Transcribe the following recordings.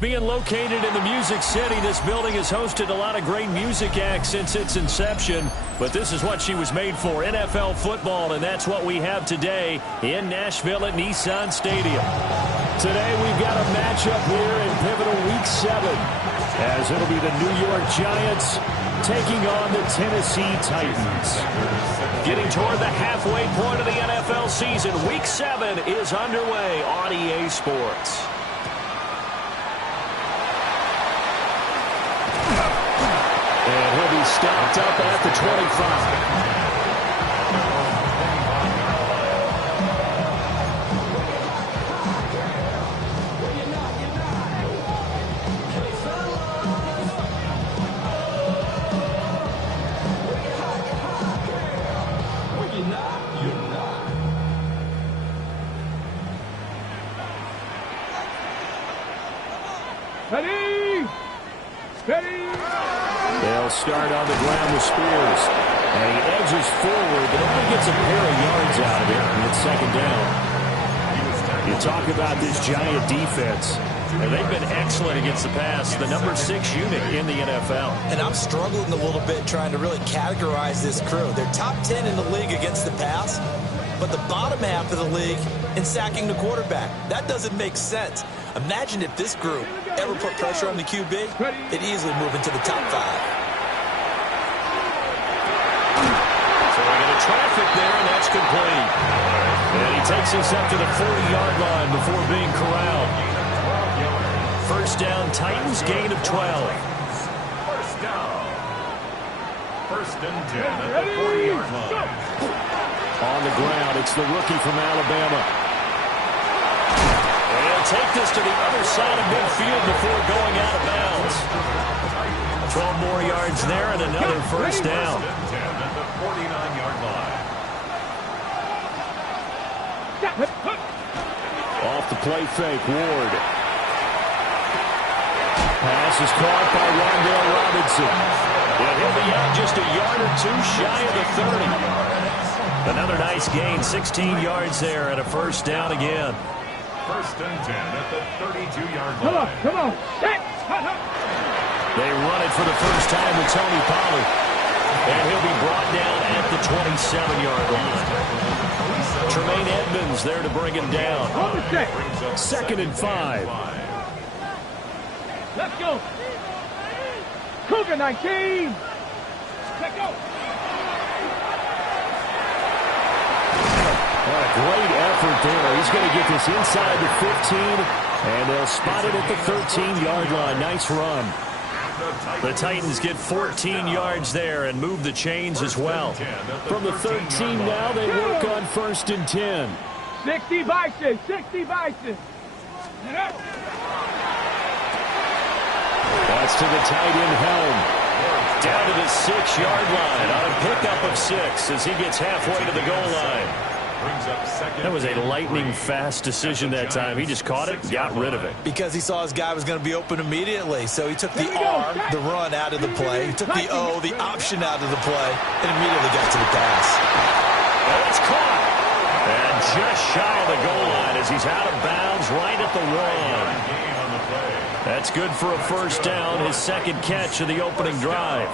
Being located in the Music City, this building has hosted a lot of great music acts since its inception. But this is what she was made for, NFL football, and that's what we have today in Nashville at Nissan Stadium. Today we've got a matchup here in pivotal Week 7, as it'll be the New York Giants taking on the Tennessee Titans. Getting toward the halfway point of the NFL season, Week 7 is underway on EA Sports. And he'll be stopped up at the 25. Ready! Ready! They'll start on the ground with Spears. And he edges forward, but only gets a pair of yards out of it, and it's second down. You talk about this Giant defense, and they've been excellent against the pass, the number 6 unit in the NFL. And I'm struggling a little bit trying to really categorize this crew. They're top 10 in the league against the pass, but the bottom half of the league in sacking the quarterback. That doesn't make sense. Imagine if this group ever put pressure on the QB, they'd easily move into the top 5. So we get a traffic there, and that's complete. And he takes us up to the 40-yard line before being corralled. First down, Titans, gain of 12. First down. First and 10 at the 40-yard line. On the ground, it's the rookie from Alabama. And he'll take this to the other side of midfield before going out of bounds. 12 more yards there and another first down. First and 10 at the 49-yard line. Off the play fake, Ward. Pass is caught by Rondale Robinson. And he'll be out just a yard or two shy of the 30. Another nice gain, 16 yards there and a first down again. First and 10 at the 32-yard line. Come on, come on. They run it for the first time with Tony Pollard. And he'll be brought down at the 27-yard line. Tremaine Edmonds there to bring him down. Second and 5. Let's go. Cougar 19. Let's go. What a great effort there. He's going to get this inside the 15, and they'll spot it at the 13-yard line. Nice run. The Titans get 14 yards there and move the chains as well. From the 13 now, they work on first and 10. 60 Bison, 60 Bison. That's to the tight end Helm. Down to the 6-yard line on a pickup of 6 as he gets halfway to the goal line. That was a lightning-fast decision that time. He just caught it and got rid of it. Because he saw his guy was going to be open immediately. So he took the R, the run, out of the play. He took the O, the option, out of the play, and immediately got to the pass. And it's caught. And just shy of the goal line as he's out of bounds right at the 1. That's good for a first down, his second catch of the opening drive.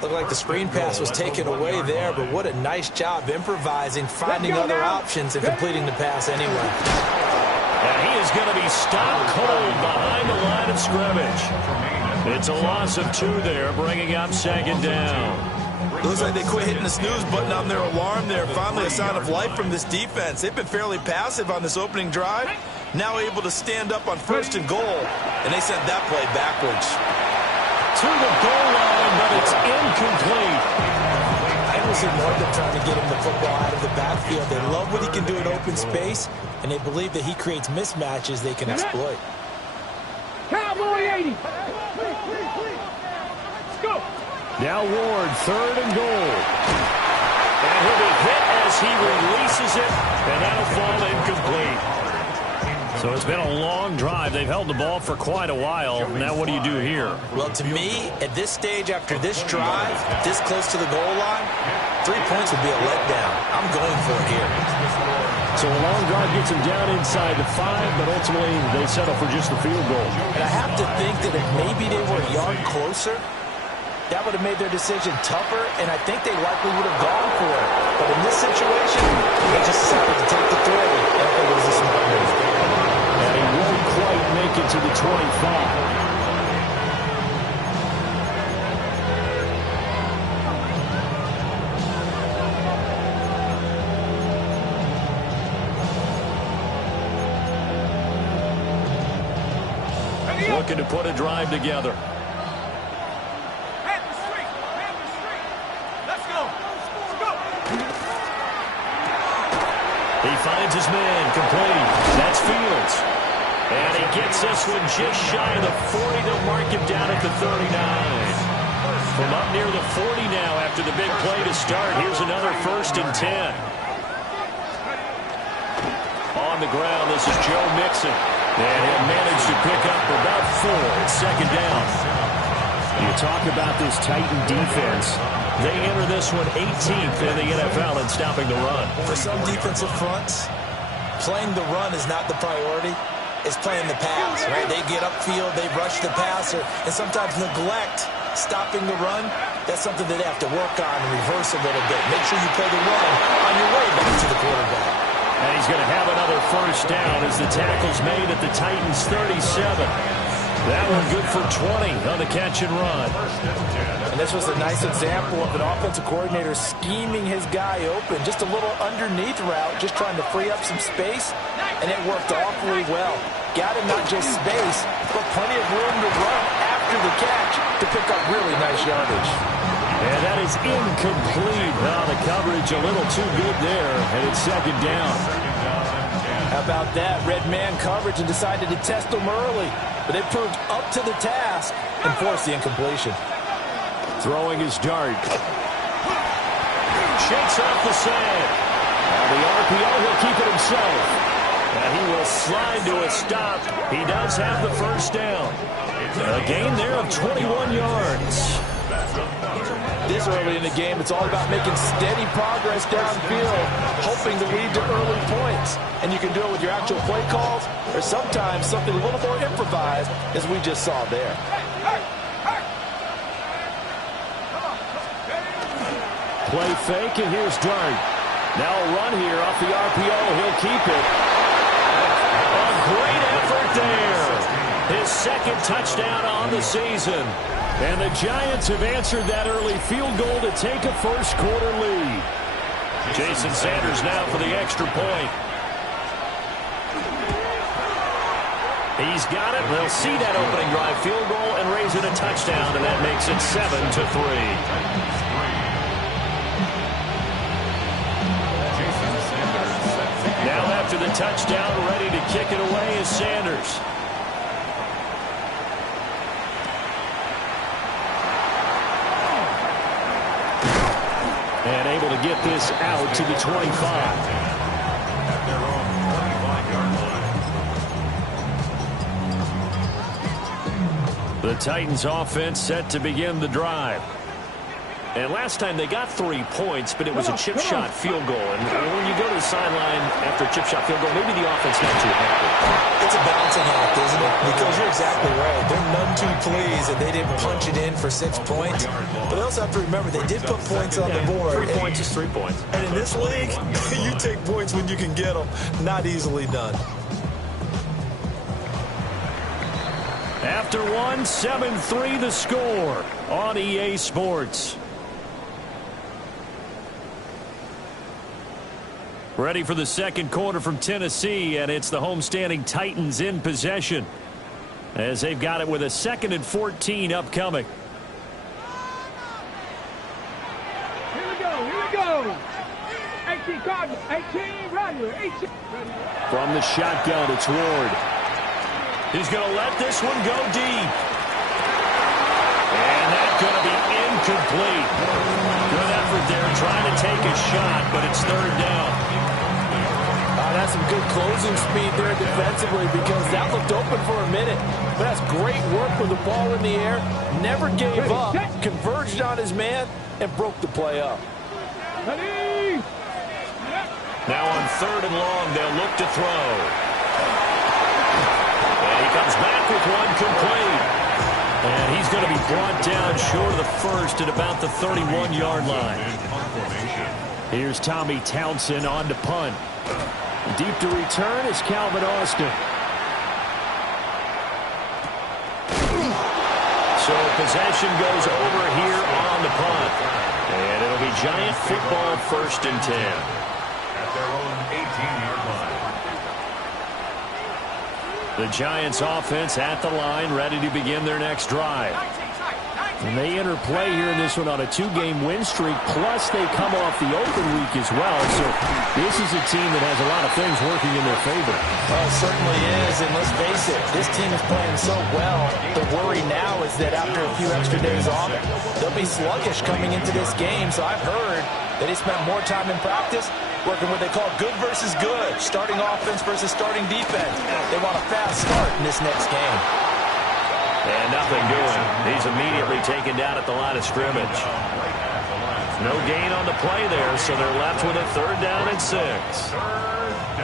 Looked like the screen pass was taken away there, but what a nice job improvising, finding other options, and completing the pass anyway. And he is going to be stopped cold behind the line of scrimmage. It's a loss of 2 there, bringing up second down. It looks like they quit hitting the snooze button on their alarm there. Finally a sign of life from this defense. They've been fairly passive on this opening drive. Now able to stand up on first and goal, and they sent that play backwards. To the goal line, but it's incomplete. I don't see more than trying to get him the football out of the backfield. They love what he can do in open space, and they believe that he creates mismatches they can exploit. Cowboy 80. Let's go. Now Ward, third and goal. And he'll be hit as he releases it, and that'll fall incomplete. So it's been a long drive. They've held the ball for quite a while. Now what do you do here? Well, to me, at this stage after this drive, this close to the goal line, 3 points would be a letdown. I'm going for it here. So a long drive gets them down inside the 5, but ultimately they settle for just the field goal. And I have to think that if maybe they were a yard closer, that would have made their decision tougher, and I think they likely would have gone for it. But in this situation, they just decided to take the 3, and I think it was a smart move. And he won't quite make it to the 25. Looking to put a drive together. Let's go. He finds his man, complete. That's Fields. And he gets this one just shy of the 40. They'll mark him down at the 39. From up near the 40 now after the big play to start. Here's another 1st and 10. On the ground, this is Joe Mixon. And he'll manage to pick up about 4. It's 2nd down. You talk about this Titan defense. They enter this one 18th in the NFL in stopping the run. For some defensive fronts, playing the run is not the priority. It's playing the pass, right? They get upfield, they rush the passer, and sometimes neglect stopping the run. That's something that they have to work on and reverse a little bit. Make sure you play the run on your way back to the quarterback. And he's going to have another 1st down as the tackle's made at the Titans' 37. That one good for 20 on the catch and run. And this was a nice example of an offensive coordinator scheming his guy open. Just a little underneath route, just trying to free up some space, and it worked awfully well. Got him not just space, but plenty of room to run after the catch to pick up really nice yardage. And that is incomplete. Now the coverage a little too good there, and it's 2nd down. How about that? Red man coverage and decided to test them early. But they proved up to the task and forced the incompletion. Throwing his dart. Shakes off the sand. Now the RPO, he'll keep it himself. And he will slide to a stop. He does have the 1st down. A gain there of 21 yards. This early in the game, it's all about making steady progress downfield, hoping to lead to early points. And you can do it with your actual play calls, or sometimes something a little more improvised, as we just saw there. Play fake, and here's Dart. Now a run here off the RPO. He'll keep it. A great effort there. His 2nd touchdown on the season. And the Giants have answered that early field goal to take a 1st quarter lead. Jason Sanders now for the extra point. He's got it. They'll see that opening drive field goal and raise it a touchdown, and that makes it 7-3. Now after the touchdown, ready to kick it away is Sanders. And able to get this out to the 25. At their own 25-yard line. The Titans offense set to begin the drive. And last time they got 3 points, but it was a chip shot field goal. And when you go to the sideline after a chip shot field goal, maybe the offense not too happy. It's a balancing act, isn't it? Because you're exactly right. They're none too pleased that they didn't punch it in for 6 points. But they also have to remember they did put points on the board. 3 points is 3 points. And in this league, you take points when you can get them. Not easily done. After one, 7-3 the score on EA Sports. Ready for the 2nd quarter from Tennessee, and it's the homestanding Titans in possession as they've got it with a 2nd and 14 upcoming. Here we go. 18 Cardinals, 18 Rattler, 18. From the shotgun, it's Ward. He's going to let this one go deep. And that's going to be incomplete. Good effort there trying to take a shot, but it's 3rd down. That's some good closing speed there defensively because that looked open for a minute. But that's great work with the ball in the air. Never gave up, converged on his man, and broke the play up. Now on 3rd and long, they'll look to throw. And he comes back with one complete. And he's going to be brought down short of the first at about the 31-yard line. Here's Tommy Townsend on to punt. Deep to return is Calvin Austin. So possession goes over here on the punt. And it'll be Giant football 1st and 10. At their own 18-yard line. The Giants offense at the line, ready to begin their next drive. And they enter play here in this one on a 2-game win streak, plus they come off the open week as well. So this is a team that has a lot of things working in their favor. Well, it certainly is, and let's face it, this team is playing so well. The worry now is that after a few extra days off, they'll be sluggish coming into this game. So I've heard that they spent more time in practice working what they call good versus good, starting offense versus starting defense. They want a fast start in this next game. And nothing doing. He's immediately taken down at the line of scrimmage. No gain on the play there, so they're left with a 3rd down and 6.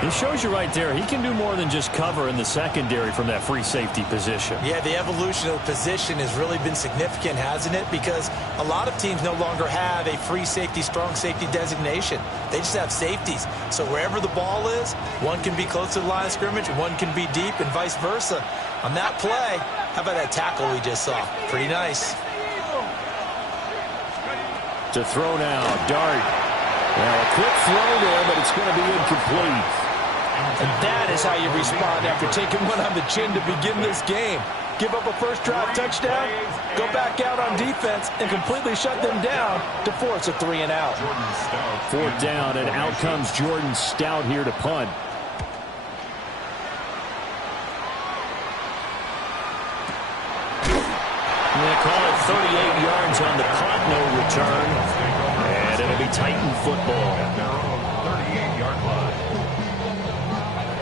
It shows you right there, he can do more than just cover in the secondary from that free safety position. Yeah, the evolution of the position has really been significant, hasn't it? Because a lot of teams no longer have a free safety, strong safety designation. They just have safeties. So wherever the ball is, one can be close to the line of scrimmage, one can be deep, and vice versa. On that play, how about that tackle we just saw? Pretty nice. To throw now, Dart. Well, a quick throw there, but it's going to be incomplete. And that is how you respond after taking one on the chin to begin this game. Give up a first drive touchdown, go back out on defense, and completely shut them down to force a 3 and out. 4th down, and out comes Jordan Stout here to punt. They call it 38 yards on the punt, no return. And it'll be Titan football.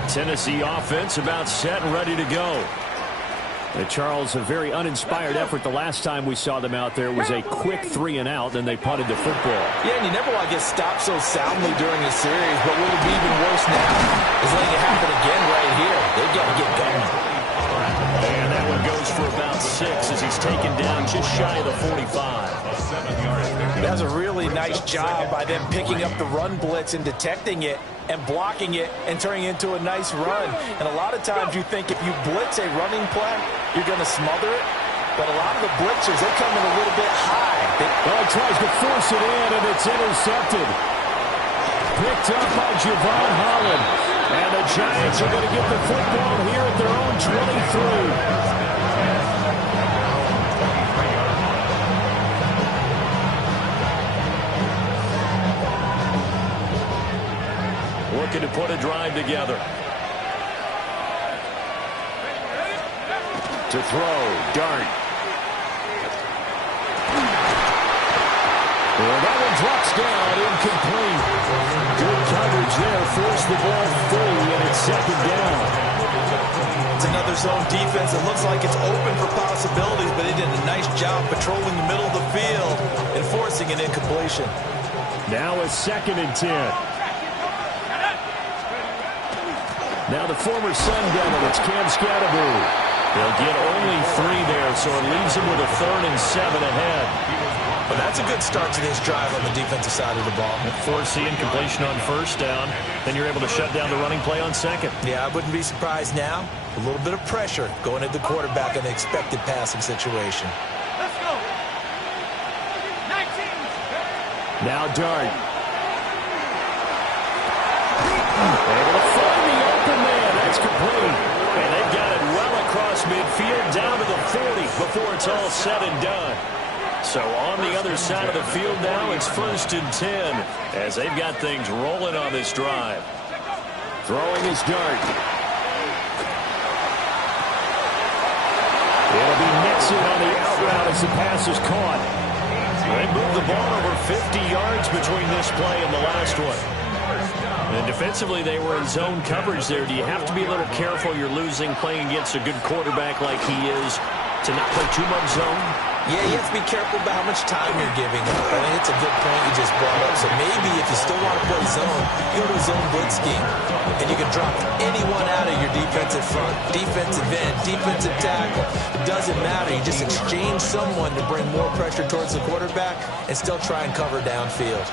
Tennessee offense about set and ready to go. Charles, a very uninspired effort the last time we saw them out there was a quick 3 and out, then they punted the football. Yeah, and you never want to get stopped so soundly during a series, but what would be even worse now is letting it happen again right here. They've got to get going. And that one goes for about 6 as he's taken down just shy of the 45. That was a really nice job by them picking up the run blitz and detecting it and blocking it and turning it into a nice run. And a lot of times you think if you blitz a running play, you're going to smother it. But a lot of the blitzers, they come in a little bit high. Well, he tries to force it in, and it's intercepted. Picked up by Javon Holland. And the Giants are going to get the football here at their own 23. Looking to put a drive together. To throw, Dart. Well, that one drops down, incomplete. Good coverage there, forced the ball free, and it's 2nd down. It's another zone defense. It looks like it's open for possibilities, but they did a nice job patrolling the middle of the field and forcing an incompletion. Now a 2nd and 10. Now the former Sun Devil, it's Cam Scatterbury. They'll get only 3 there, so it leaves them with a 3rd and 7 ahead. But that's a good start to this drive on the defensive side of the ball. Force the incompletion on 1st down, then you're able to shut down the running play on 2nd. Yeah, I wouldn't be surprised now. A little bit of pressure going at the quarterback in the expected passing situation. Let's go. 19. Now Dart. Able to find the open man. That's complete. And they've got it well across midfield down to the 40 before it's all said and done. So on the other side of the field now, it's 1st and 10 as they've got things rolling on this drive. Throwing his Dart. It'll be Nixon on the out route as the pass is caught. They moved the ball over 50 yards between this play and the last one. And defensively, they were in zone coverage there. Do you have to be a little careful? You're losing playing against a good quarterback like he is to not play too much zone? Yeah, you have to be careful about how much time you're giving up. I think it's a good point you just brought up. So maybe if you still want to play zone, you go to a zone blitz scheme. And you can drop anyone out of your defensive front. Defensive end, defensive tackle. It doesn't matter. You just exchange someone to bring more pressure towards the quarterback and still try and cover downfield.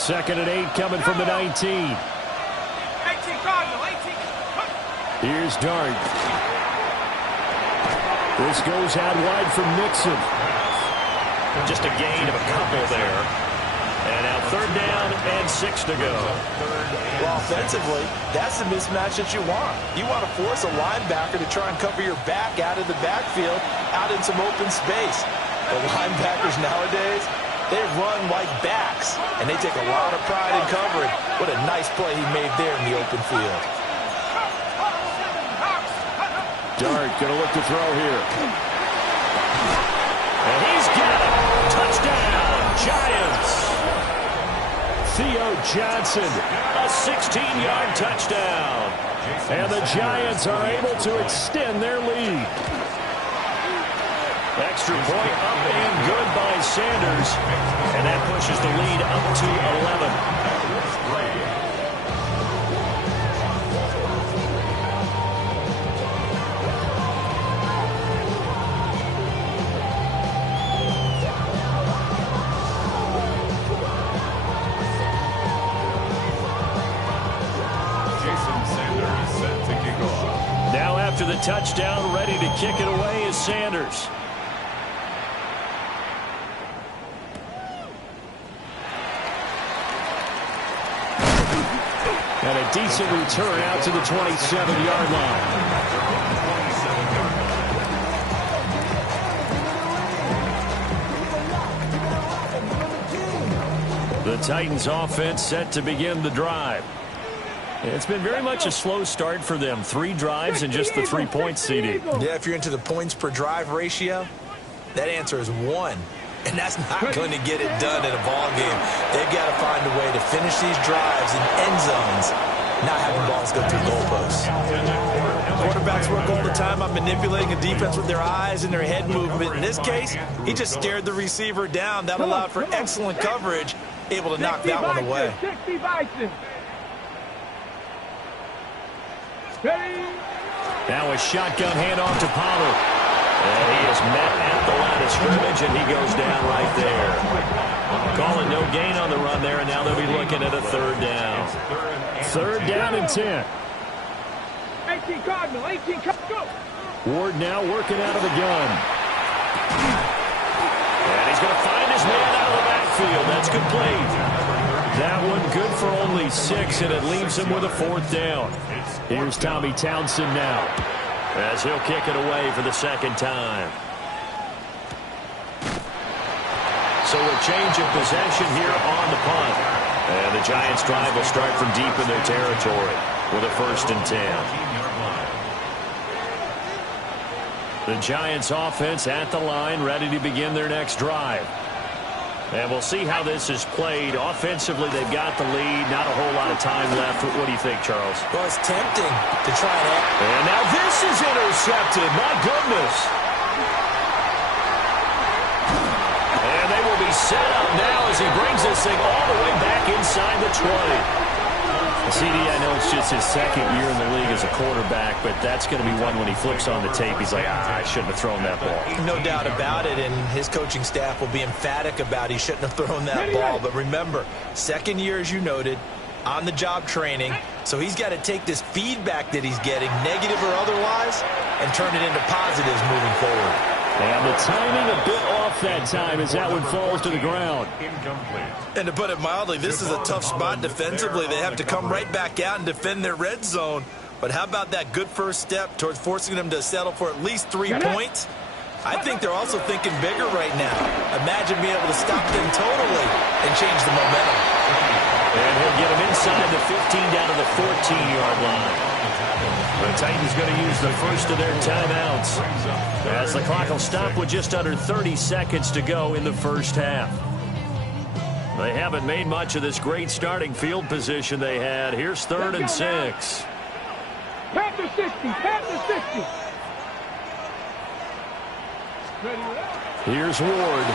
2nd and 8 coming from the 19. 18 Cardinal, 18. Here's Dart. This goes out wide from Nixon. Just a gain of a couple there. And now 3rd down and 6 to go. Well, offensively, that's the mismatch that you want. You want to force a linebacker to try and cover your back out of the backfield, out in some open space. The linebackers nowadays, they run like backs, and they take a lot of pride in covering. What a nice play he made there in the open field. Dart going to look to throw here. And he's got it. Touchdown, Giants. Theo Johnson, a 16-yard touchdown. And the Giants are able to extend their lead. Extra point up and good by Sanders. And that pushes the lead up to 11. After the touchdown, ready to kick it away is Sanders. And a decent return out to the 27-yard line. The Titans offense set to begin the drive. It's been very much a slow start for them. 3 drives and just the 3 points, CD. Yeah, if you're into the points per drive ratio, that answer is 1. And that's not going to get it done in a ball game. They've got to find a way to finish these drives in end zones, not having balls go through goalposts. Quarterbacks work all the time on manipulating a defense with their eyes and their head movement. In this case, he just stared the receiver down. That allowed for excellent coverage, able to knock that one away. Now a shotgun handoff to Pollard. And he is met at the line of scrimmage, and he goes down right there. Calling no gain on the run there, and now they'll be looking at a 3rd down. 3rd down and 10. 18 Cardinal, 18 Cardinal. Ward now working out of the gun. And he's going to find his man out of the backfield. That's complete. That one good for only 6, and it leaves him with a 4th down. Here's Tommy Townsend now, as he'll kick it away for the 2nd time. So a change of possession here on the punt. And the Giants drive will start from deep in their territory with a 1st and 10. The Giants offense at the line, ready to begin their next drive. And we'll see how this is played. Offensively, they've got the lead. Not a whole lot of time left. What do you think, Charles? Well, it's tempting to try and... And now this is intercepted. My goodness. And they will be set up now as he brings this thing all the way back inside the 20. CD, I know it's just his 2nd year in the league as a quarterback, but that's going to be one when he flips on the tape. He's like, I shouldn't have thrown that ball. No doubt about it, and his coaching staff will be emphatic about he shouldn't have thrown that ball. But remember, 2nd year, as you noted, on-the-job training, so he's got to take this feedback that he's getting, negative or otherwise, and turn it into positives moving forward. And the timing a bit off that time as that one falls to the ground. And to put it mildly, this is a tough spot defensively. They have to come right back out and defend their red zone. But how about that good first step towards forcing them to settle for at least 3 points? I think they're also thinking bigger right now. Imagine being able to stop them totally and change the momentum. And he'll get him inside the 15 down to the 14-yard line. The Titans going to use the first of their timeouts as the clock will stop with just under 30 seconds to go in the first half. They haven't made much of this great starting field position they had. Here's 3rd and 6. Panther 60, Panther 60. Here's Ward.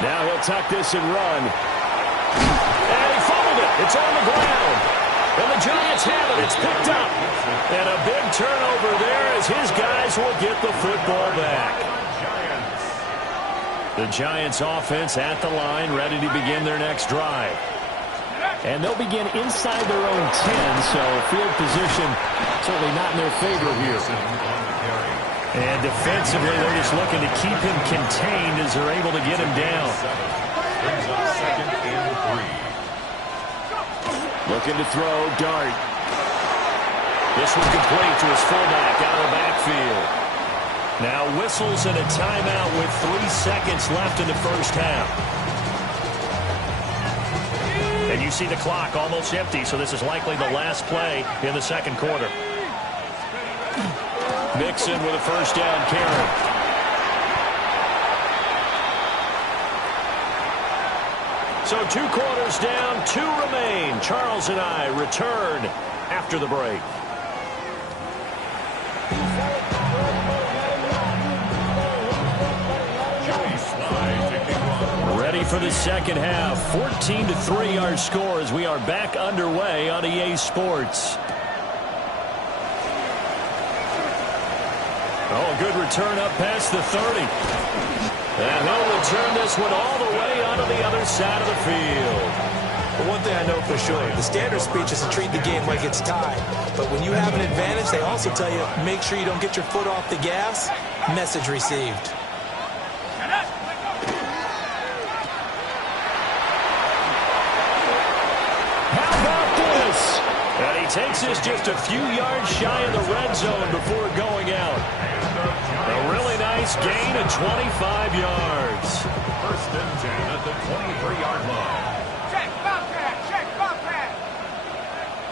Now he'll tuck this and run. And he fumbled it. It's on the ground. And the Giants have it. It's picked up. And a big turnover there as his guys will get the football back. The Giants offense at the line, ready to begin their next drive. And they'll begin inside their own 10, so field position certainly not in their favor here. And defensively, they're just looking to keep him contained as they're able to get him down. Looking to throw, Dart. This one complete to his fullback out of the backfield. Now whistles and a timeout with 3 seconds left in the first half. And you see the clock almost empty, so this is likely the last play in the second quarter. Mixon with a first down carry. So 2 quarters down, 2 remain. Charles and I return after the break. Ready for the second half. 14-3 our score as we are back underway on EA Sports. Oh, good return up past the 30. And he'll return this one all the way onto the other side of the field. But one thing I know for sure, the standard speech is to treat the game like it's tied. But when you have an advantage, they also tell you, make sure you don't get your foot off the gas. Message received. How about this? And he takes this just a few yards shy of the red zone before going out. A really nice gain of 25 yards. First and 10 at the 23-yard line. Check, Bobcat, check, Bobcat.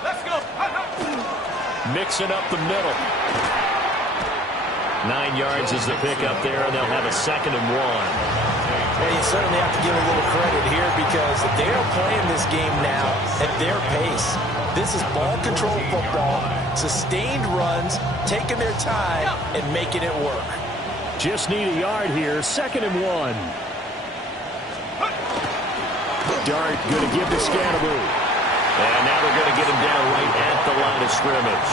Let's go. Mixing up the middle. 9 yards is the pickup there, and they'll have a 2nd and 1. Well, you certainly have to give a little credit here because they are playing this game now at their pace. This is ball control football, sustained runs, taking their time, and making it work. Just need a yard here, 2nd and 1. Dart going to give to Scannaboo. And now they're going to get him down right at the line of scrimmage.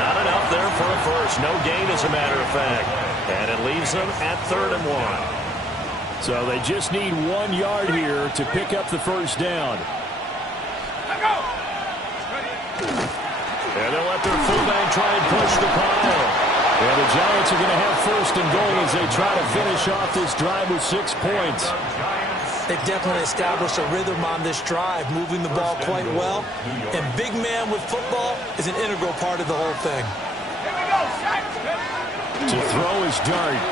Not enough there for a first. No gain, as a matter of fact. And it leaves them at 3rd and 1. So they just need 1 yard here to pick up the first down. And they'll let their fullback try and push the pile. And the Giants are going to have 1st and goal as they try to finish off this drive with 6 points. They've definitely established a rhythm on this drive, moving the ball quite well. And big man with football is an integral part of the whole thing. To throw is Dart.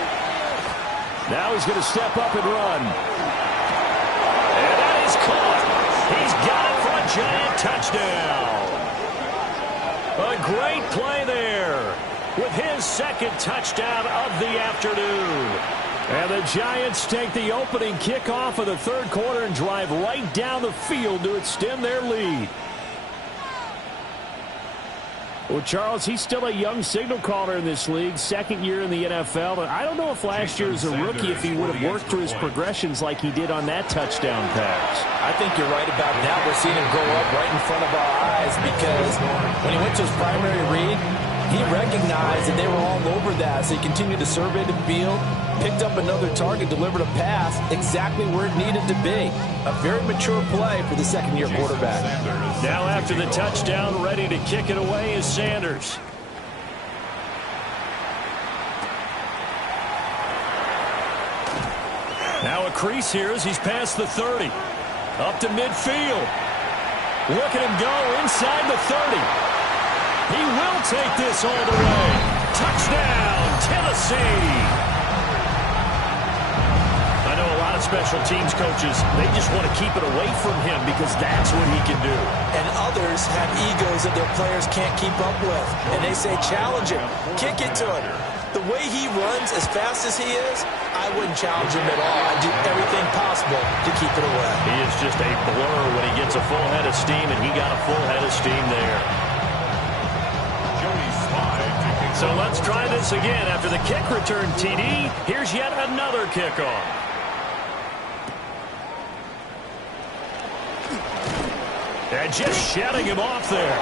Now he's going to step up and run. And that is caught. He's got it for a Giant touchdown. A great play there with his 2nd touchdown of the afternoon. And the Giants take the opening kickoff of the 3rd quarter and drive right down the field to extend their lead. Well, Charles, he's still a young signal caller in this league, 2nd year in the NFL. And I don't know if last year as a rookie, if he would have worked through his progressions like he did on that touchdown pass. I think you're right about that. We're seeing him grow up right in front of our eyes because when he went to his primary read, he recognized that they were all over that. So he continued to survey the field, picked up another target, delivered a pass exactly where it needed to be. A very mature play for the 2nd-year quarterback. Now after the touchdown, ready to kick it away is Sanders. Now a crease here as he's past the 30. Up to midfield. Look at him go inside the 30. He will take this all the way. Touchdown, Tennessee. I know a lot of special teams coaches, they just want to keep it away from him because that's what he can do. And others have egos that their players can't keep up with. And they say, challenge him, kick it to him. The way he runs as fast as he is, I wouldn't challenge him at all. I'd do everything possible to keep it away. He is just a blur when he gets a full head of steam, and he got a full head of steam there. Joey Slye taking So let's try this again. After the kick return TD, here's yet another kickoff. And just shutting him off there.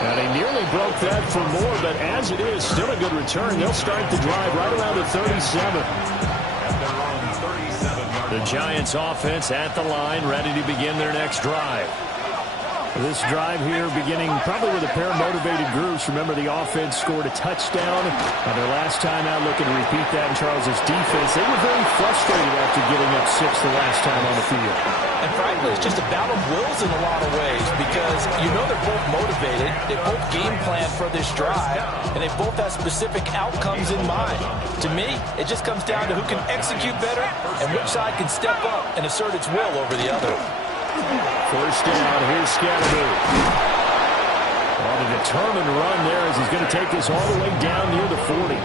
And he nearly broke that for more, but as it is, still a good return. They'll start the drive right around the 37. The Giants offense at the line, ready to begin their next drive. This drive here beginning probably with a pair of motivated groups. Remember, the offense scored a touchdown on their last time out, looking to repeat that in Charles's defense. They were very frustrated after giving up 6 the last time on the field. And frankly, it's just a battle of wills in a lot of ways because you know they're both motivated. They both game plan for this drive, and they both have specific outcomes in mind. To me, it just comes down to who can execute better and which side can step up and assert its will over the other. First down, here's Scatterby. On a determined run there as he's going to take this all the way down near the 40.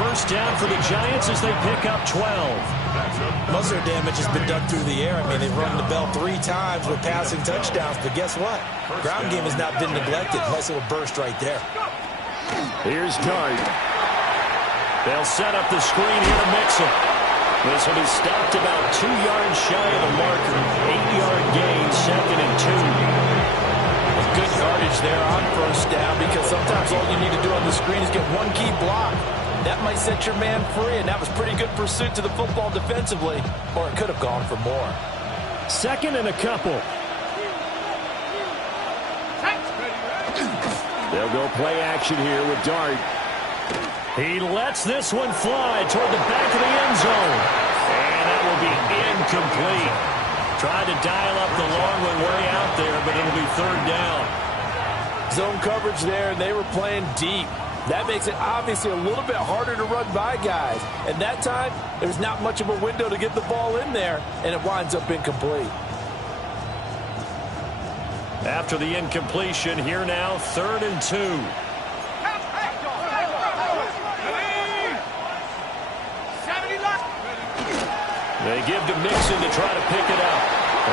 First down for the Giants as they pick up 12. Most of their damage has been done through the air. I mean, they've rung the bell 3 times with passing touchdowns, but guess what? Ground game has not been neglected. Nice little burst right there. Here's Dart. They'll set up the screen here to Mixon. This will be stopped about 2 yards shy of the marker. 8-yard gain, 2nd and 2. Good yardage there on first down because sometimes all you need to do on the screen is get one key block. That might set your man free, and that was pretty good pursuit to the football defensively, or it could have gone for more. 2nd and a couple. They'll go play action here with Dart. He lets this one fly toward the back of the end zone. And that will be incomplete. Tried to dial up the long one way out there, but it'll be 3rd down. Zone coverage there, and they were playing deep. That makes it obviously a little bit harder to run by guys. And that time, there's not much of a window to get the ball in there, and it winds up incomplete. After the incompletion, here now, 3rd and 2. They give to Mixon to try to pick it up.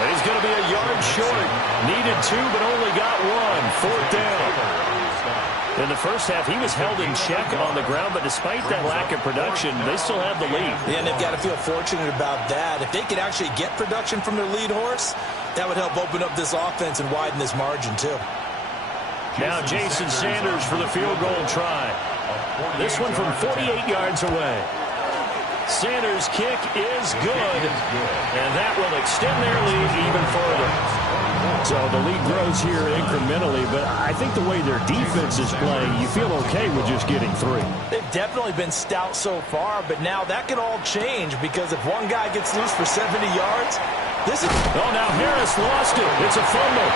He's going to be a yard short. Needed 2, but only got 1. 4th down. In the first half, he was held in check on the ground, but despite that lack of production, they still have the lead. Yeah, and they've got to feel fortunate about that. If they could actually get production from their lead horse, that would help open up this offense and widen this margin, too. Now Jason Sanders for the field goal try. This one from 48 yards away. Sanders' kick is good, and that will extend their lead even further. So the lead grows here incrementally, but I think the way their defense is playing, you feel okay with just getting 3. They've definitely been stout so far, but now that can all change because if one guy gets loose for 70 yards, this is... Oh, now Harris lost it. It's a fumble.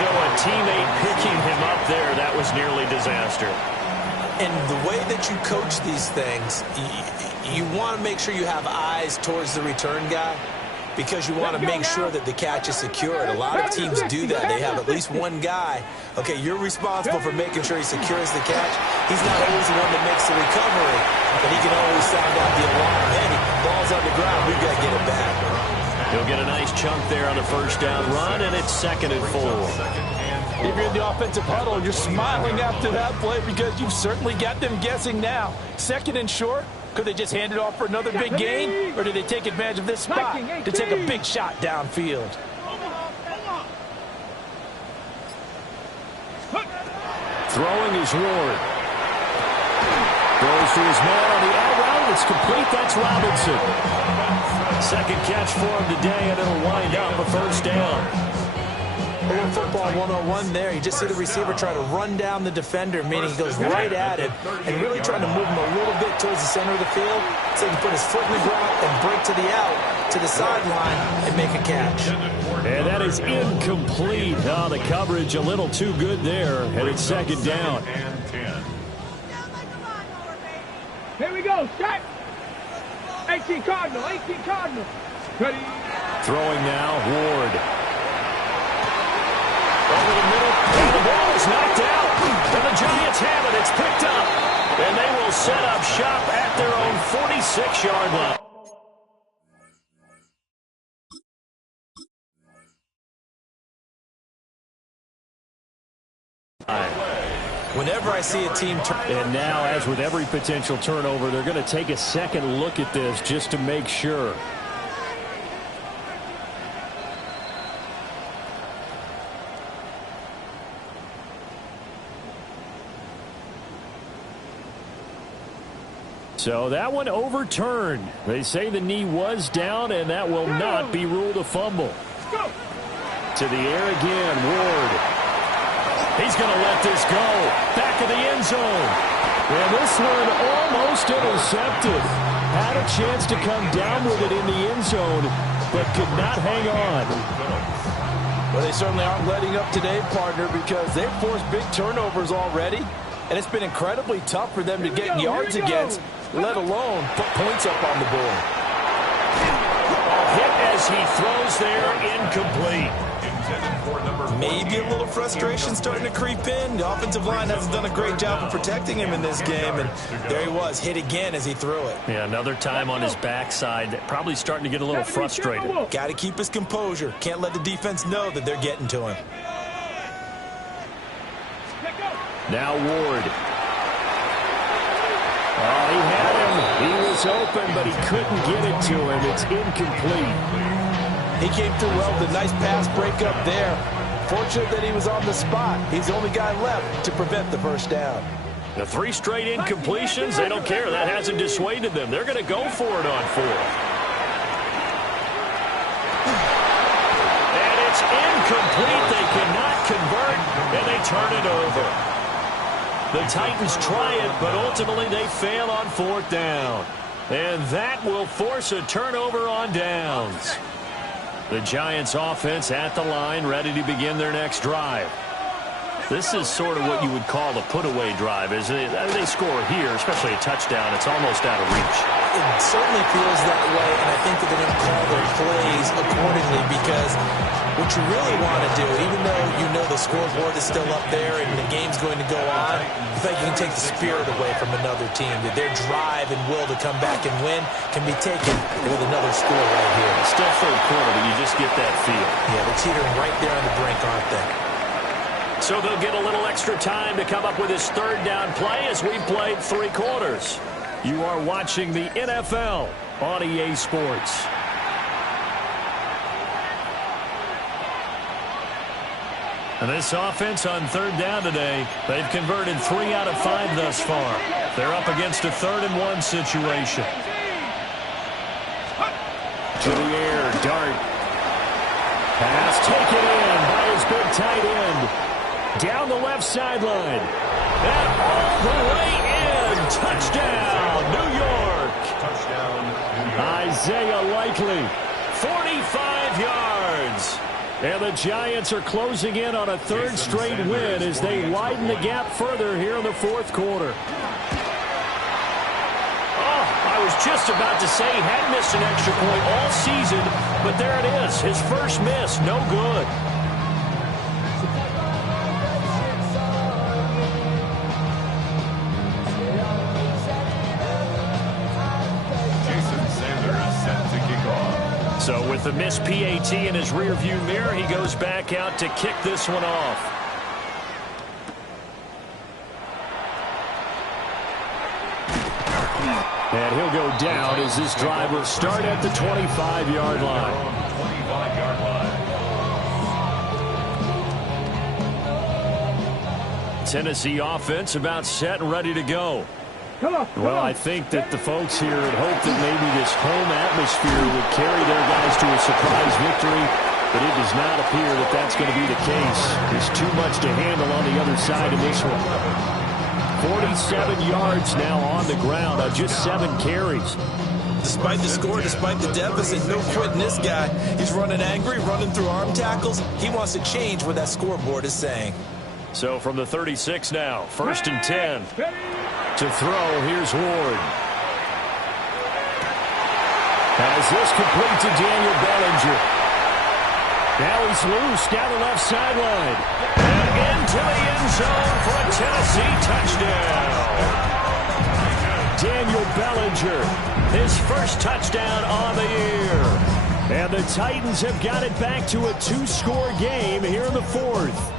So a teammate picking him up there, that was nearly disaster. And the way that you coach these things, you want to make sure you have eyes towards the return guy because you want to make sure that the catch is secured. A lot of teams do that. They have at least one guy. Okay, you're responsible for making sure he secures the catch. He's not always the one that makes the recovery, but he can always sound out the alarm. Hey, ball's on the ground. We've got to get it back. He'll get a nice chunk there on the first down run, and it's 2nd and 4. If you're in the offensive huddle, you're smiling after that play because you've certainly got them guessing now. 2nd and short, could they just hand it off for another big gain, or do they take advantage of this spot to take a big shot downfield? Throwing is Ward. Goes to his man on the out route. It's complete. That's Robinson. 2nd catch for him today, and it'll wind up a 1st down. A little football 101 there. You just see the receiver try to run down the defender, meaning he goes right at him and really trying to move him a little bit towards the center of the field so he can put his foot in the ground and break to the out, to the sideline, and make a catch. And that is incomplete. Oh, the coverage a little too good there, and it's 2nd down. Here we go, set. 18 Cardinal, 18 Cardinal. Ready. Throwing now, Ward. Over the middle, and the ball is knocked out. And the Giants have it. It's picked up. And they will set up shop at their own 46-yard line. Whenever I see a team turn. And now, as with every potential turnover, they're going to take a second look at this just to make sure. So that one overturned. They say the knee was down, and that will not be ruled a fumble. To the air again, Ward. He's going to let this go. Back of the end zone. And this one almost intercepted. Had a chance to come down with it in the end zone, but could not hang on. Well, they certainly aren't letting up today, partner, because they've forced big turnovers already. And it's been incredibly tough for them to get yards against, let alone put points up on the board. Hit as he throws there, incomplete. Maybe a little frustration starting to creep in. The offensive line hasn't done a great job of protecting him in this game, and there he was, hit again as he threw it. Yeah, another time on his backside, probably starting to get a little frustrated. Got to keep his composure. Can't let the defense know that they're getting to him. Now Ward. Oh, he had him. He was open, but he couldn't get it to him. It's incomplete. He came through well with a nice pass breakup there. Fortunate that he was on the spot. He's the only guy left to prevent the first down. The 3 straight incompletions, they don't care. That hasn't dissuaded them. They're going to go for it on 4th. And it's incomplete. They cannot convert, and they turn it over. The Titans try it, but ultimately they fail on 4th down. And that will force a turnover on downs. The Giants offense at the line, ready to begin their next drive. This is sort of what you would call a put-away drive. As they score here, especially a touchdown, it's almost out of reach. It certainly feels that way, and I think that they're going to call their plays accordingly, because what you really want to do, even though you know the scoreboard is still up there and the game's going to go on, I think you can take the spirit away from another team. That their drive and will to come back and win can be taken with another score right here. Still 3rd quarter, but you just get that feel. Yeah, they're teetering right there on the brink, aren't they? So they'll get a little extra time to come up with his 3rd down play as we've played 3 quarters. You are watching the NFL on EA Sports. And this offense on 3rd down today, they've converted 3 out of 5 thus far. They're up against a 3rd and 1 situation. To the air, Dart. Pass taken in by his big tight end. Down the left sideline. And all the way in. Touchdown, New York. Touchdown, New York. Isaiah Likely, 45 yards. And the Giants are closing in on a 3rd straight win as they widen the gap further here in the 4th quarter. Oh, I was just about to say he had missed an extra point all season, but there it is. His first miss, no good. So with the missed PAT in his rearview mirror, he goes back out to kick this one off. And he'll go down as this drive will start at the 25-yard line. Tennessee offense about set and ready to go. Well, I think that the folks here had hoped that maybe this home atmosphere would carry their guys to a surprise victory, but it does not appear that that's going to be the case. There's too much to handle on the other side of this one. 47 yards now on the ground on just 7 carries. Despite the score, despite the deficit, no quitting this guy. He's running angry, running through arm tackles. He wants to change what that scoreboard is saying. So from the 36 now, 1st and 10. To throw, here's Ward. As this complete to Daniel Bellinger. Now he's loose down the left sideline. And into the end zone for a Tennessee touchdown. Daniel Bellinger, his first touchdown on the year. And the Titans have got it back to a 2-score game here in the 4th.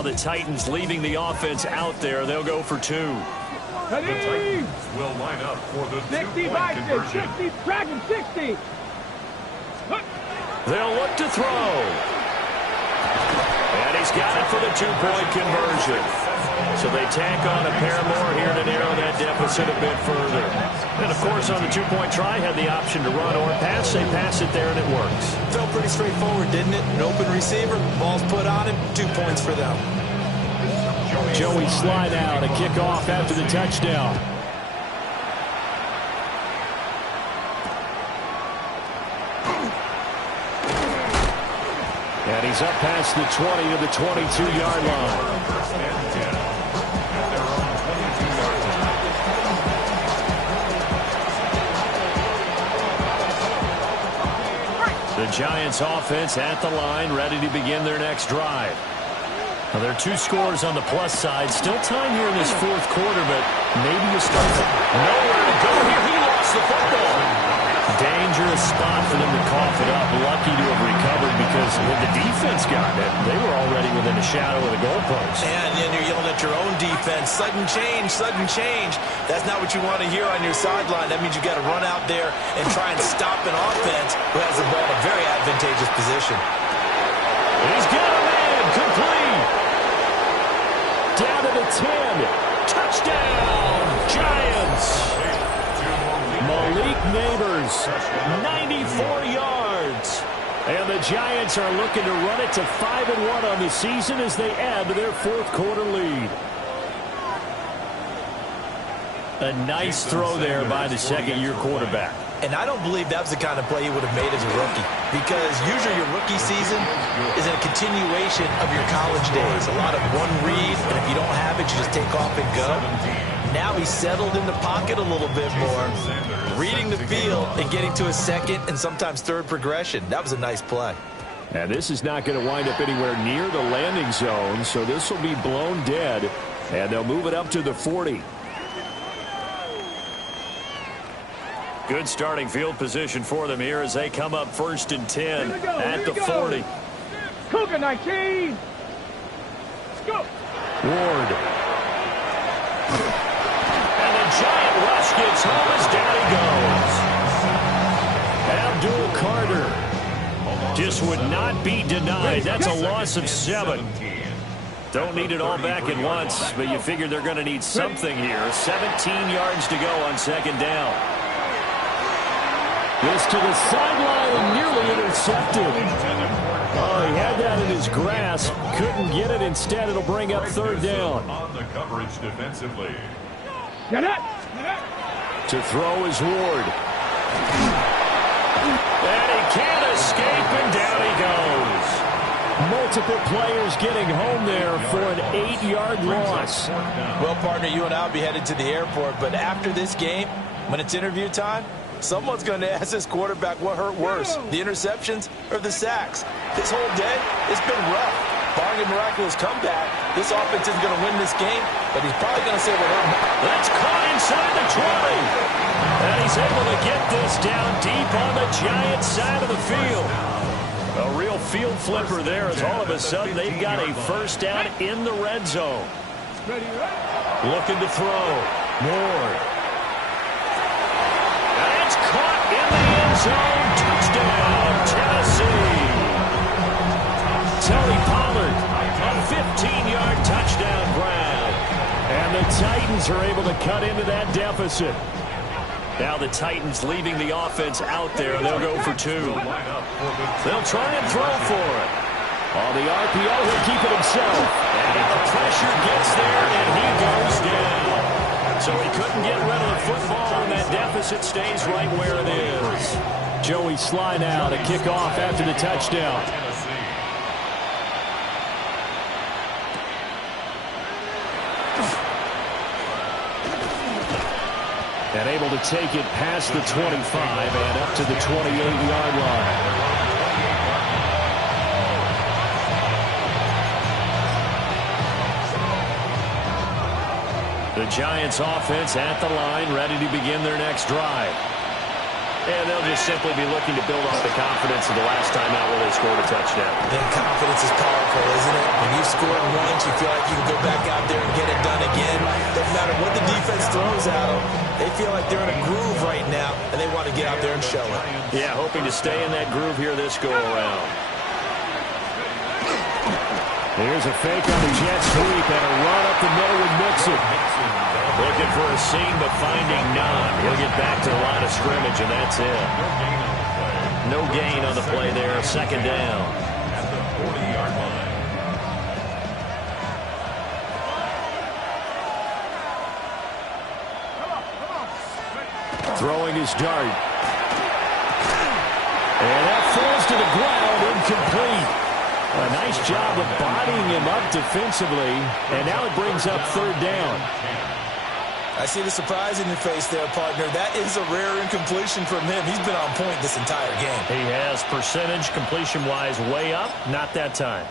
Now the Titans leaving the offense out there. They'll go for 2. The Titans will line up for the 2-point conversion. 60, track him, 60. They'll look to throw. And he's got it for the 2-point conversion. So they tack on a pair more here to narrow that deficit a bit further. And, of course, on the 2-point try, had the option to run or pass. They pass it there, and it works. Felt pretty straightforward, didn't it? An open receiver, ball's put on him, 2 points for them. Joey slide out, a kickoff after the touchdown. And he's up past the 20 to the 22-yard line. The Giants offense at the line, ready to begin their next drive. Now, there are 2 scores on the plus side. Still time here in this 4th quarter, but maybe you start to nowhere to go here. He lost the football. Dangerous spot for them to cough it up. Lucky to have recovered because when the defense got it, they were already within a shadow of the goalpost. And then you're yelling at your own defense. Sudden change, sudden change. That's not what you want to hear on your sideline. That means you got to run out there and try and stop an offense who has the ball in a very advantageous position. He's got a man complete. Down to the 10. Touchdown, Giants. Malik Neighbors, 94 yards. And the Giants are looking to run it to 5-1 on the season as they add to their 4th quarter lead. A nice throw there by the second-year quarterback. And I don't believe that was the kind of play he would have made as a rookie. Because usually your rookie season is a continuation of your college days. A lot of one read, and if you don't have it, you just take off and go. Now he's settled in the pocket a little bit more, reading the field and getting to his second and sometimes third progression. That was a nice play. And this is not going to wind up anywhere near the landing zone, so this will be blown dead, and they'll move it up to the 40. Good starting field position for them here as they come up 1st and 10 at the 40. Cougar 19. Let's go. Ward. And the giant rush gets home as down he goes. Abdul Carter just would not be denied. That's a loss of 7. Don't need it all back at once, but you figure they're going to need something here. 17 yards to go on 2nd down. This to the sideline and nearly intercepted. Oh, he had that in his grasp. Couldn't get it. Instead, it'll bring up 3rd down. On the coverage defensively. Get it. To throw is Ward. And he can't escape, and down he goes. Multiple players getting home there for an 8-yard loss. Well, partner, you and I will be headed to the airport, but after this game, when it's interview time, someone's going to ask this quarterback what hurt worse, the interceptions or the sacks. This whole day, it's been rough. Barring a miraculous comeback, this offense isn't going to win this game, but he's probably going to say what hurt more. That's caught inside the 20. And he's able to get this down deep on the Giants side of the field. A real field flipper there as all of a sudden they've got a 1st down in the red zone. Looking to throw. Ward. Caught in the end zone. Touchdown, Tennessee. Tony Pollard, a 15-yard touchdown grab. And the Titans are able to cut into that deficit. Now the Titans leaving the offense out there. They'll go for 2. They'll try and throw for it. On the RPO, he'll keep it himself. And the pressure gets there, and he goes down. So he couldn't get rid of the football, and that deficit stays right where it is. Joey slide out, a kickoff after the touchdown. And able to take it past the 25 and up to the 28-yard line. The Giants offense at the line, ready to begin their next drive. And they'll just simply be looking to build off the confidence of the last time out where they scored a touchdown. And confidence is powerful, isn't it? When you've scored once, you feel like you can go back out there and get it done again. Doesn't matter what the defense throws at them. They feel like they're in a groove right now, and they want to get out there and show it. Yeah, hoping to stay in that groove here this go-around. Here's a fake on the jet sweep and a run up the middle with Mixon. Looking for a seam, but finding none. He'll get back to the line of scrimmage, and that's it. No gain on the play there. Second down. At the 40-yard line. Throwing his dart. And that falls to the ground, incomplete. A nice job of bodying him up defensively, and now it brings up third down. I see the surprise in your face there, partner. That is a rare incompletion from him. He's been on point this entire game. He has percentage completion-wise way up, not that time.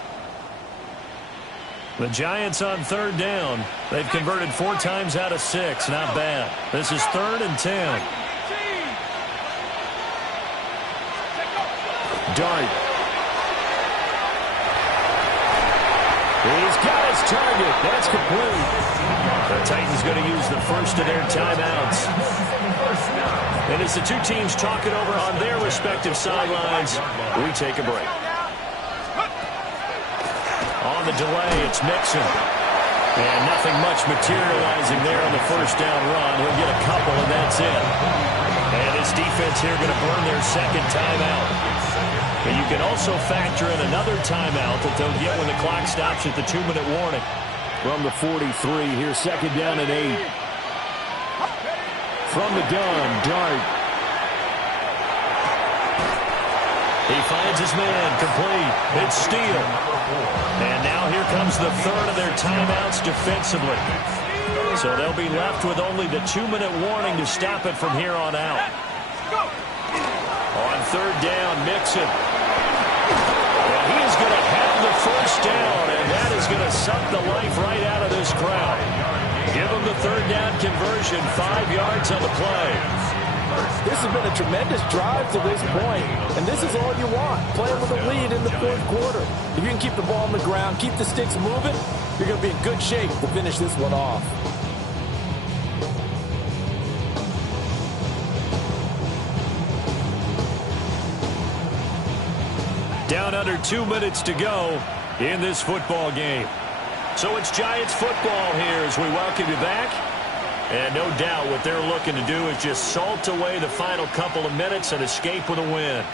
The Giants on third down. They've converted 4 times out of 6. Not bad. This is 3rd and 10. Dart. He's got his target. That's complete. The Titans going to use the first of their timeouts. And as the two teams talk it over on their respective sidelines, we take a break. On the delay, it's Mixon. And nothing much materializing there on the first down run. He'll get a couple, and that's it. And his defense here going to burn their second timeout. And you can also factor in another timeout that they'll get when the clock stops at the 2-minute warning. From the 43, here's second down and 8. From the gun, Dart. He finds his man, complete. It's Steele. And now here comes the third of their timeouts defensively. So they'll be left with only the 2-minute warning to stop it from here on out. On third down, Mixon. And he is going to have the first down, and that is going to suck the life right out of this crowd. Give him the third down conversion, 5 yards on the play. This has been a tremendous drive to this point, and this is all you want, playing with a lead in the fourth quarter. If you can keep the ball on the ground, keep the sticks moving, you're going to be in good shape to finish this one off. Down under 2 minutes to go in this football game. So it's Giants football here as we welcome you back. And no doubt what they're looking to do is just salt away the final couple of minutes and escape with a win.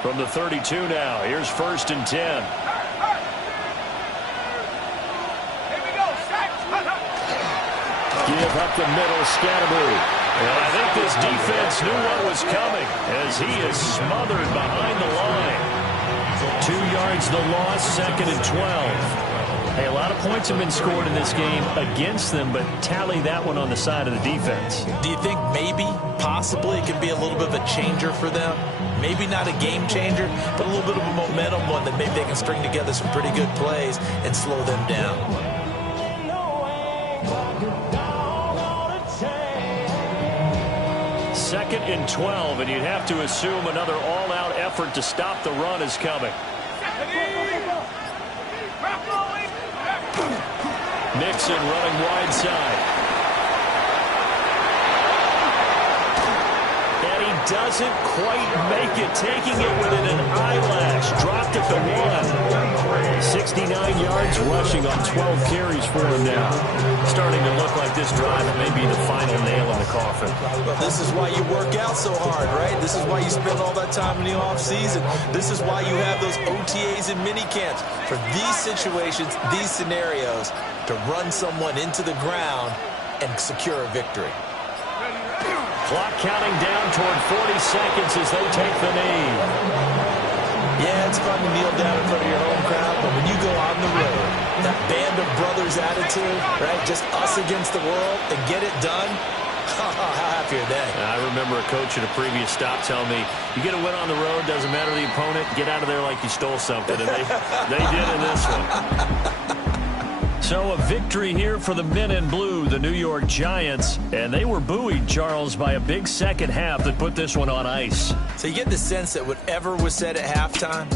From the 32 now, here's 1st and 10. Give up the middle, Scatterby. Well, I think this defense knew what was coming as he is smothered behind the line. 2 yards the loss, 2nd and 12. Hey, a lot of points have been scored in this game against them, but tally that one on the side of the defense. Do you think maybe, possibly, it could be a little bit of a changer for them? Maybe not a game changer, but a little bit of a momentum one that maybe they can string together some pretty good plays and slow them down. 2nd and 12, and you'd have to assume another all-out effort to stop the run is coming. Mixon running wide side. And he doesn't quite make it, taking it within an eyelash. Dropped at the 1. 69 yards rushing on 12 carries for him now. Starting to look like this drive may be the final nail in the coffin. Well, this is why you work out so hard, right? This is why you spend all that time in the offseason. This is why you have those OTAs and mini camps. For these situations, these scenarios, to run someone into the ground and secure a victory. Clock counting down toward 40 seconds as they take the knee. Yeah, it's fun to kneel down in front of your home crowd, but when you go on the road, that band of brothers attitude, right, just us against the world, and get it done, how happy are they? I remember a coach at a previous stop telling me, you get a win on the road, doesn't matter the opponent, get out of there like you stole something, and they did in this one. So a victory here for the men in blue, the New York Giants. And they were buoyed, Charles, by a big second half that put this one on ice. So you get the sense that whatever was said at halftime,